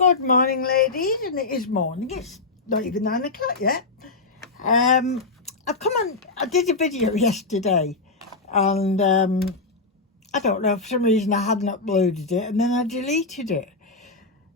Good morning, ladies, and it is morning. It's not even 9 o'clock yet. I've come on. I did a video yesterday, and I don't know, for some reason I hadn't uploaded it, and then I deleted it.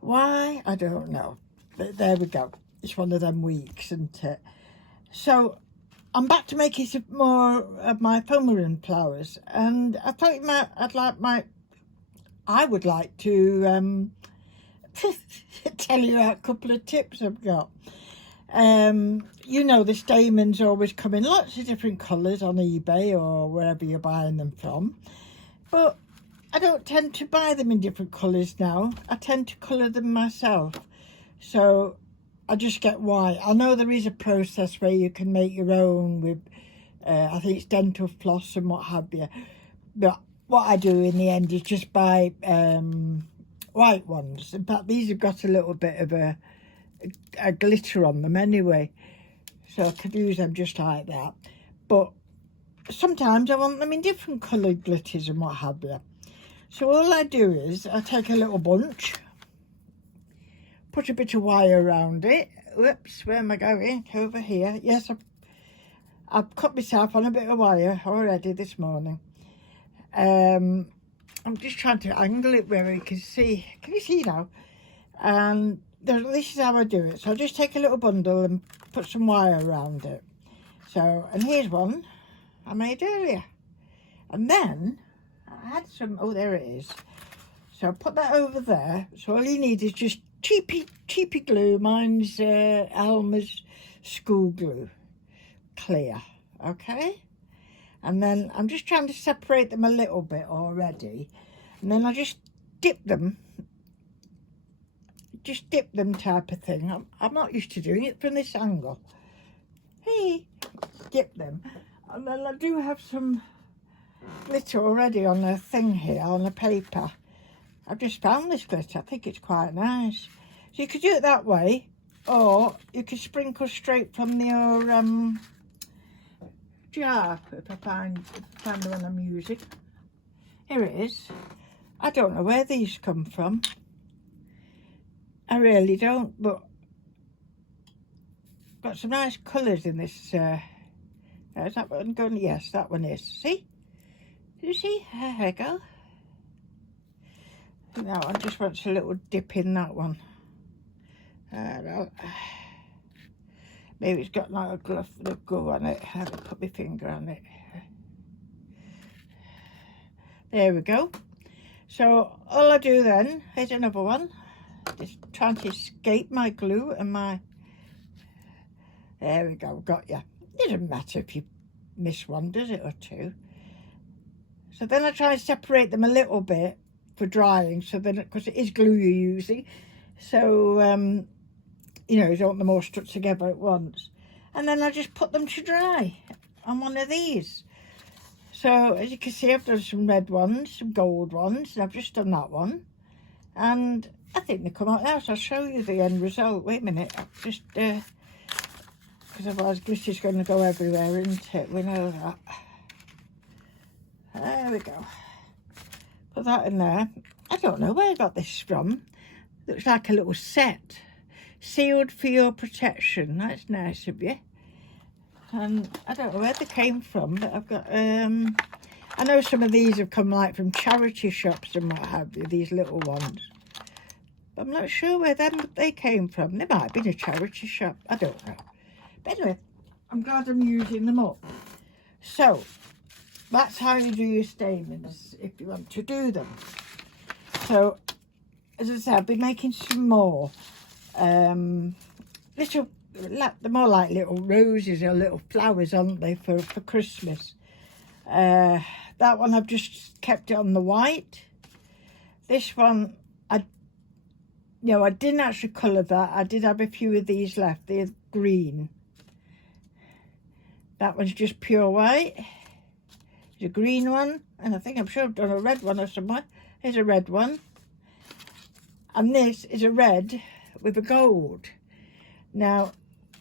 Why? I don't know. But there we go. It's one of them weeks, isn't it? So I'm back to making some more of my Foamarin flowers, and I thought I would like to tell you a couple of tips I've got. You know, the stamens always come in lots of different colours on eBay or wherever you're buying them from, but I don't tend to buy them in different colours now. I tend to colour them myself, so I just get white. I know there is a process where you can make your own with I think it's dental floss and what have you, but what I do in the end is just buy white ones. In fact, these have got a little bit of a glitter on them anyway, so I could use them just like that. But sometimes I want them in different coloured glitters and what have you. So all I do is I take a little bunch, put a bit of wire around it. Whoops, where am I going? Over here. Yes, I've cut myself on a bit of wire already this morning. I'm just trying to angle it where you can see. Can you see now? And this is how I do it. So I just take a little bundle and put some wire around it. So, and here's one I made earlier. And then I had some, oh, there it is. So I put that over there. So all you need is just cheapy glue. Mine's Elmer's school glue, clear, okay? And then I'm just trying to separate them a little bit already. And then I just dip them type of thing. I'm not used to doing it from this angle. Hey, dip them. And then I do have some glitter already on a thing here, on the paper. I've just found this glitter. I think it's quite nice. So you could do it that way, or you could sprinkle straight from your jar, if I find the one I'm using. Here it is. I don't know where these come from. I really don't, but got some nice colours in this. Is that one going? Yes, that one is. See? Do you see? There we go. And that one just wants a little dip in that one. Maybe it's got like a glue on it. I haven't put my finger on it. There we go. So all I do then, here's another one. Just trying to escape my glue and my... There we go, got you. It doesn't matter if you miss one, does it, or two? So then I try and separate them a little bit for drying, so then, because it is glue you're using, so you know, you don't want them all stuck together at once. And then I just put them to dry on one of these. So as you can see, I've done some red ones, some gold ones, and I've just done that one. And I think they come out now, so I'll show you the end result. Wait a minute, I've just, because otherwise glitter's going to go everywhere, isn't it? We know that. There we go. Put that in there. I don't know where I got this from. Looks like a little set. Sealed for your protection. That's nice of you. And I don't know where they came from, but I've got, I know some of these have come like from charity shops and what have you, these little ones. But I'm not sure where they came from. They might have been a charity shop. I don't know. But anyway, I'm glad I'm using them up. So, that's how you do your stamens if you want to do them. So, as I said, I'll be making some more. They're more like little roses or little flowers, aren't they, for Christmas. That one I've just kept it on the white. This one, I didn't actually colour that. I did have a few of these left. They're green. That one's just pure white. There's a green one, and I think I'm sure I've done a red one or somewhere. Here's a red one. And this is a red with a gold. Now,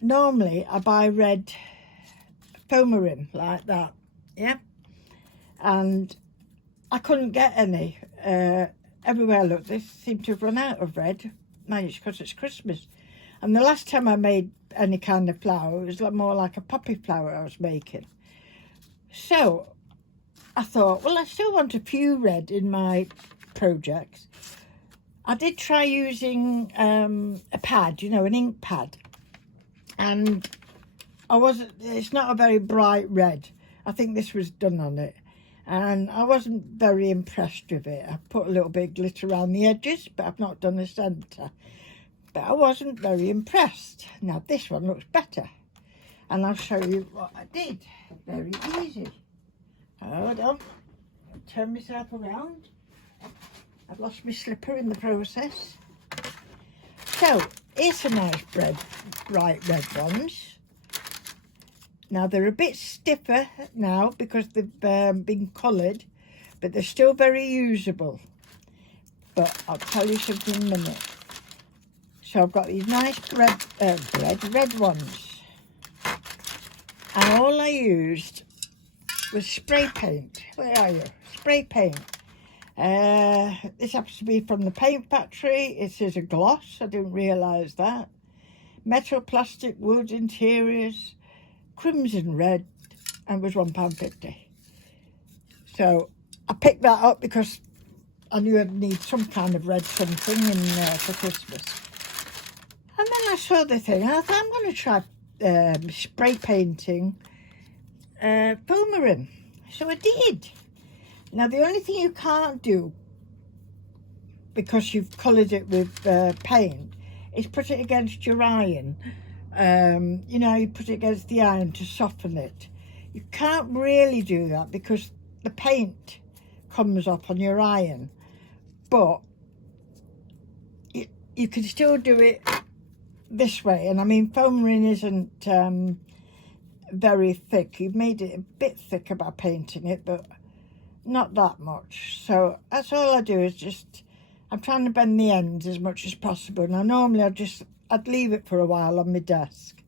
normally I buy red Foamarin like that, yeah? And I couldn't get any. Everywhere I looked, they seem to have run out of red. mind it's because it's Christmas. And the last time I made any kind of flower, it was more like a poppy flower I was making. So I thought, well, I still want a few red in my projects. I did try using a pad, you know, an ink pad. And it's not a very bright red. I think this was done on it. And I wasn't very impressed with it. I put a little bit of glitter around the edges, but I've not done the centre. But I wasn't very impressed. Now this one looks better. And I'll show you what I did. Very easy. Hold on. Turn myself around. I've lost my slipper in the process. So, here's a nice bright red ones. Now they're a bit stiffer now because they've been coloured, but they're still very usable. But I'll tell you something in a minute. So I've got these nice red ones. And all I used was spray paint. Where are you? Spray paint. This happens to be from the paint factory. It is a gloss. I didn't realise that. Metal, plastic, wood, interiors, crimson red, and was £1.50. So I picked that up because I knew I'd need some kind of red something for Christmas. And then I saw the thing and I thought, I'm going to try spray painting Foamarin. So I did. Now the only thing you can't do, because you've coloured it with paint, is put it against your iron. You know, you put it against the iron to soften it. You can't really do that because the paint comes up on your iron. But you can still do it this way. And I mean, Foamarin isn't very thick. You've made it a bit thicker by painting it, but not that much. So that's all I do is just, I'm trying to bend the ends as much as possible. Now normally I'd leave it for a while on my desk,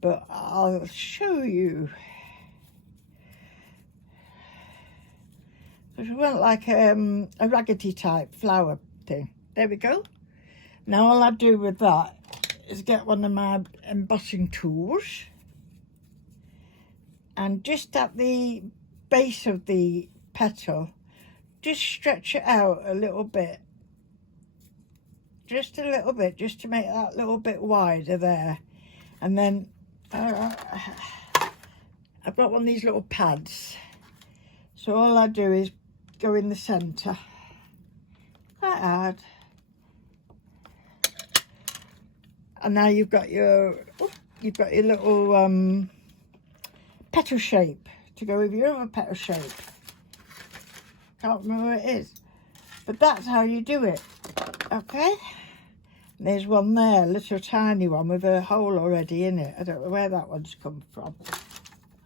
but I'll show you. Because we want like a raggedy type flower thing. There we go. Now all I do with that is get one of my embossing tools and just at the base of the petal, just stretch it out a little bit. Just a little bit, just to make that little bit wider there. And then I've got one of these little pads. So all I do is go in the centre. Quite hard. And now you've got your little petal shape to go with your other petal shape. Can't remember what it is. But that's how you do it. Okay? And there's one there, a little tiny one with a hole already in it. I don't know where that one's come from.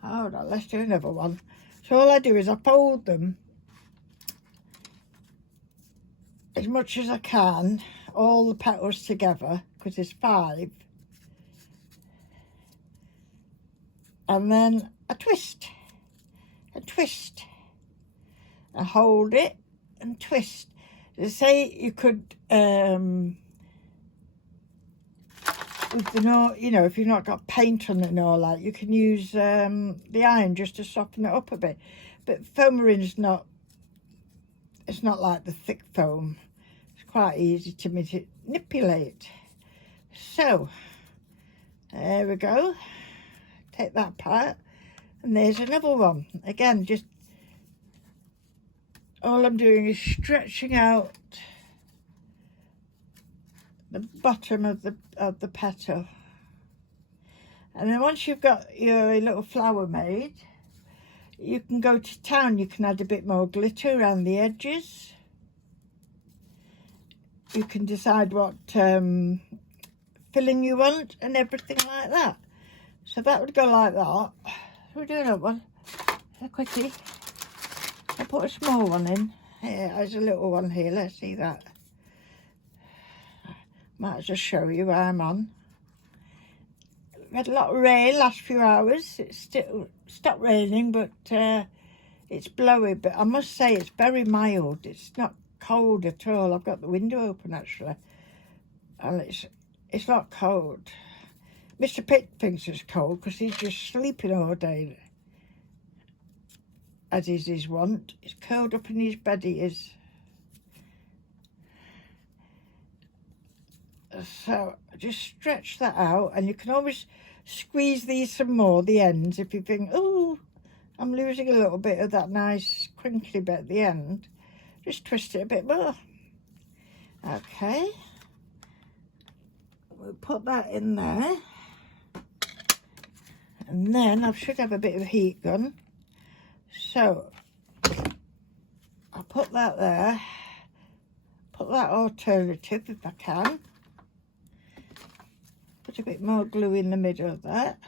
Hold on, let's do another one. So all I do is I fold them as much as I can, all the petals together, because there's 5. And then I twist and twist. I hold it and twist. They say you could, with the you know, if you've not got paint on it and all that, you can use the iron just to soften it up a bit. But Foamarin's not, it's not like the thick foam. It's quite easy to manipulate. So, there we go. Take that part. And there's another one. Again, just all I'm doing is stretching out the bottom of the petal. And then once you've got your little flower made, you can go to town. You can add a bit more glitter around the edges. You can decide what filling you want and everything like that. So that would go like that. We'll do another one. Quickly. I put a small one in. Here, there's a little one here. Let's see that. Might as well show you where I'm on. We had a lot of rain last few hours. It's still stopped raining, but it's blowy. But I must say it's very mild. It's not cold at all. I've got the window open actually. And it's not cold. Mr. Pitt thinks it's cold because he's just sleeping all day, as is his wont. He's curled up in his bed, he is. So just stretch that out, and you can always squeeze these some more, the ends, if you think, oh, I'm losing a little bit of that nice crinkly bit at the end. Just twist it a bit more. Okay. We'll put that in there. And then I should have a bit of a heat gun. So I'll put that there. Put that alternative if I can. Put a bit more glue in the middle of that.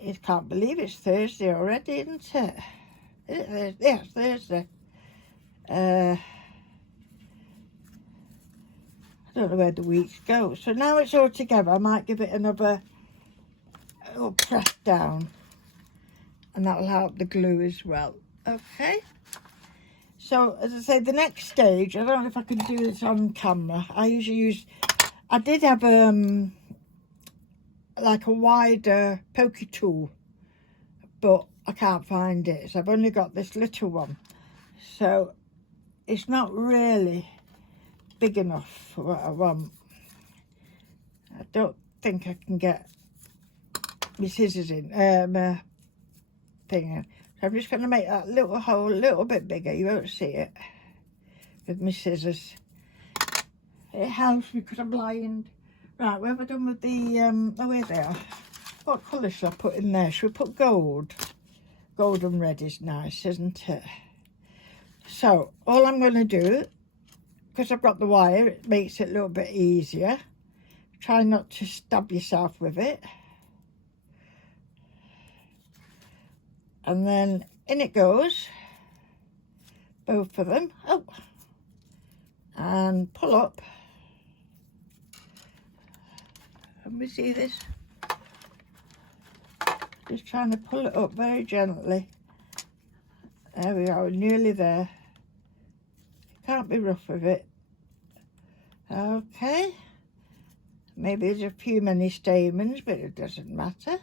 You can't believe it's Thursday already, isn't it? Is it? Yeah, it's Thursday. I don't know where the weeks go. So now it's all together, I might give it another little press down, and that will help the glue as well. Okay. So as I say, the next stage, I don't know if I can do this on camera. I usually use, I did have like a wider pokey tool, but I can't find it, so I've only got this little one. So it's not really big enough for what I want. I don't think I can get my scissors in, thing. So I'm just going to make that little hole a little bit bigger. You won't see it with my scissors. It helps me because I'm blind. Right, what have I done with the, oh, here they are. What colour should I put in there? Should we put gold? Golden red is nice, isn't it? So, all I'm going to do, because I've got the wire, it makes it a little bit easier. Try not to stab yourself with it. And then in it goes, both of them. Oh, and pull up. Let me see this. Just trying to pull it up very gently. There we are, nearly there. Can't be rough with it. Okay. Maybe there's a few many stamens, but it doesn't matter.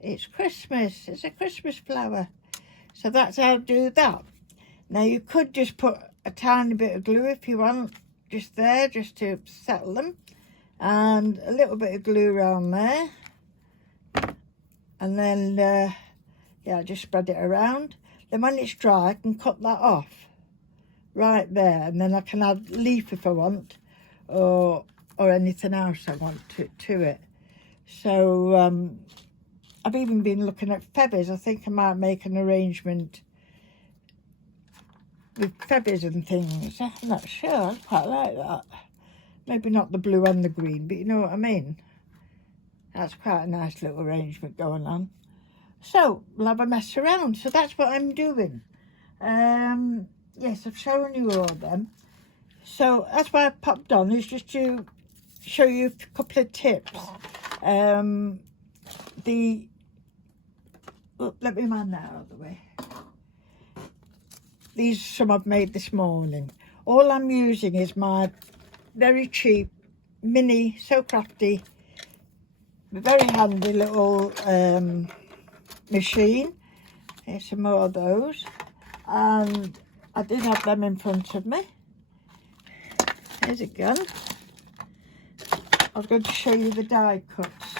It's Christmas. It's a Christmas flower. So that's how to do that. Now you could just put a tiny bit of glue if you want, just there, just to settle them. And a little bit of glue around there. And then, yeah, just spread it around. Then when it's dry, I can cut that off right there. And then I can add leaf if I want, or anything else I want to it. So I've even been looking at feathers. I think I might make an arrangement with feathers and things. I'm not sure. I quite like that. Maybe not the blue and the green, but you know what I mean. That's quite a nice little arrangement going on. So we'll have a mess around. So that's what I'm doing. Yes, I've shown you all of them. So that's why I popped on, is just to show you a couple of tips. Let me man that out of the way. These are some I've made this morning. All I'm using is my very cheap mini So Crafty, very handy little machine. Here's some more of those, and I did have them in front of me. Here's a gun. I was going to show you the die cuts.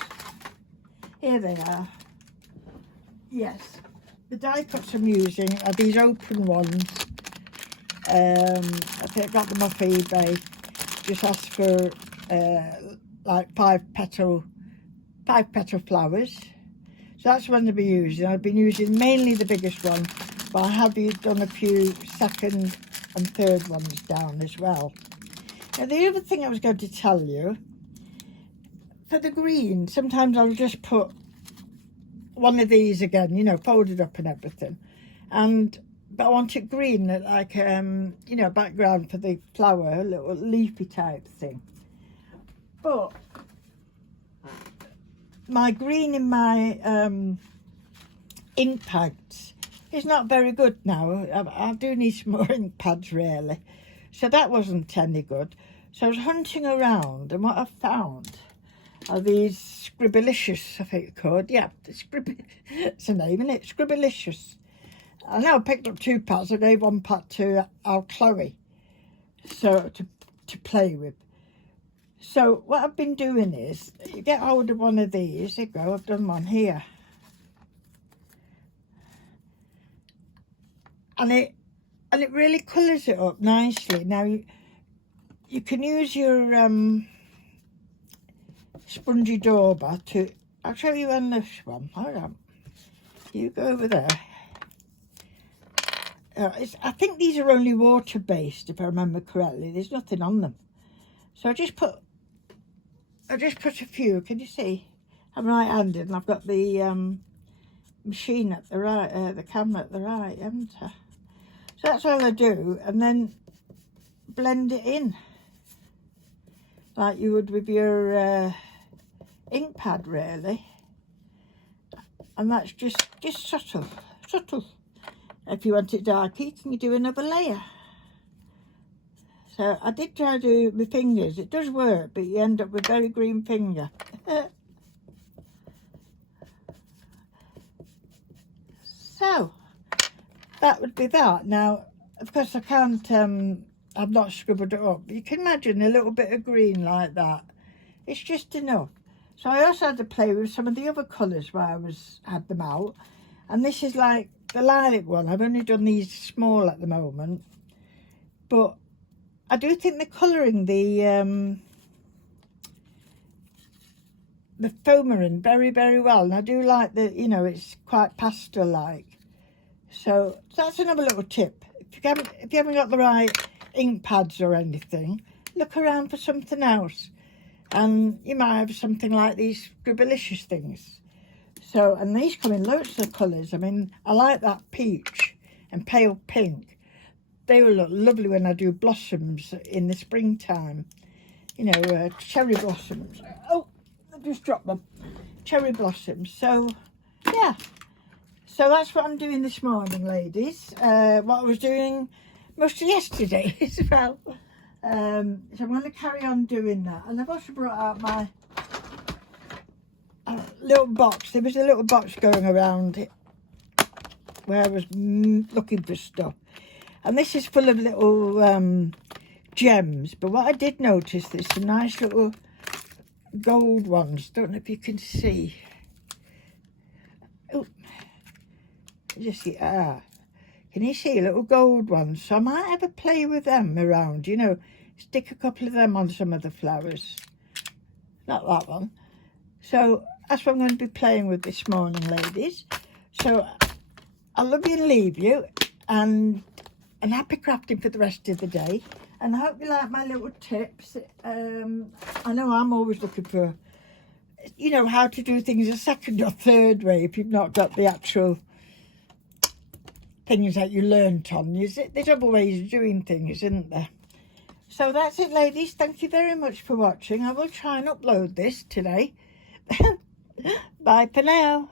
Here they are. Yes, the die cuts I'm using are these open ones. I think I got them off eBay. Just ask for like five petal flowers. So that's what I've been using. I've been using mainly the biggest one, but I have done a few second and third ones down as well. Now the other thing I was going to tell you, for the green, sometimes I'll just put one of these again, you know, folded up and everything. But I want it green, like, you know, background for the flower, a little leafy type thing. But my green in my ink pads is not very good now. I do need some more ink pads, really. So that wasn't any good. So I was hunting around, and what I found are these Scribblicious, I think they're called. Yeah, it's a name, isn't it? Scribblicious. I know I picked up 2 packs. I gave 1 pack to our Chloe, so to play with. So what I've been doing is, you get hold of one of these. There you go, I've done one here. And it really colours it up nicely. Now you can use your spongy dauber to, I'll show you on this one. Hold on. You go over there. I think these are only water based, if I remember correctly. There's nothing on them. So I just put a few. Can you see? I'm right-handed and I've got the machine at the right, the camera at the right, haven't I? So that's all I do, and then blend it in like you would with your ink pad, really. And that's just subtle. If you want it dark, you can do another layer. So I did try to do it with fingers. It does work, but you end up with very green finger. So that would be that. Now, of course, I can't, I've not scribbled it up. You can imagine a little bit of green like that. It's just enough. So I also had to play with some of the other colours where I had them out. And this is like the lilac one. I've only done these small at the moment. But I do think they're colouring the Foamarin very, very well. And I do like the, you know, it's quite pastel-like. So that's another little tip. If you haven't got the right ink pads or anything, look around for something else. And you might have something like these Scribblicious things. So, and these come in loads of colours. I mean, I like that peach and pale pink. They will look lovely when I do blossoms in the springtime. You know, cherry blossoms. Oh, I just dropped them. Cherry blossoms. So, yeah. So that's what I'm doing this morning, ladies. What I was doing most of yesterday as well. So I'm going to carry on doing that. And I've also brought out my little box. There was a little box going around where I was looking for stuff. And this is full of little gems. But what I did notice, there's some nice little gold ones. Don't know if you can see. Oh, just see. Can you see little gold ones? So I might have a play with them around, you know. Stick a couple of them on some of the flowers. Not that one. So that's what I'm going to be playing with this morning, ladies. So I love you and leave you. And happy crafting for the rest of the day. And I hope you like my little tips. I know I'm always looking for, you know, how to do things a second or third way if you've not got the actual things that you learnt on. There's other ways of doing things, isn't there? So that's it, ladies. Thank you very much for watching. I will try and upload this today. Bye for now.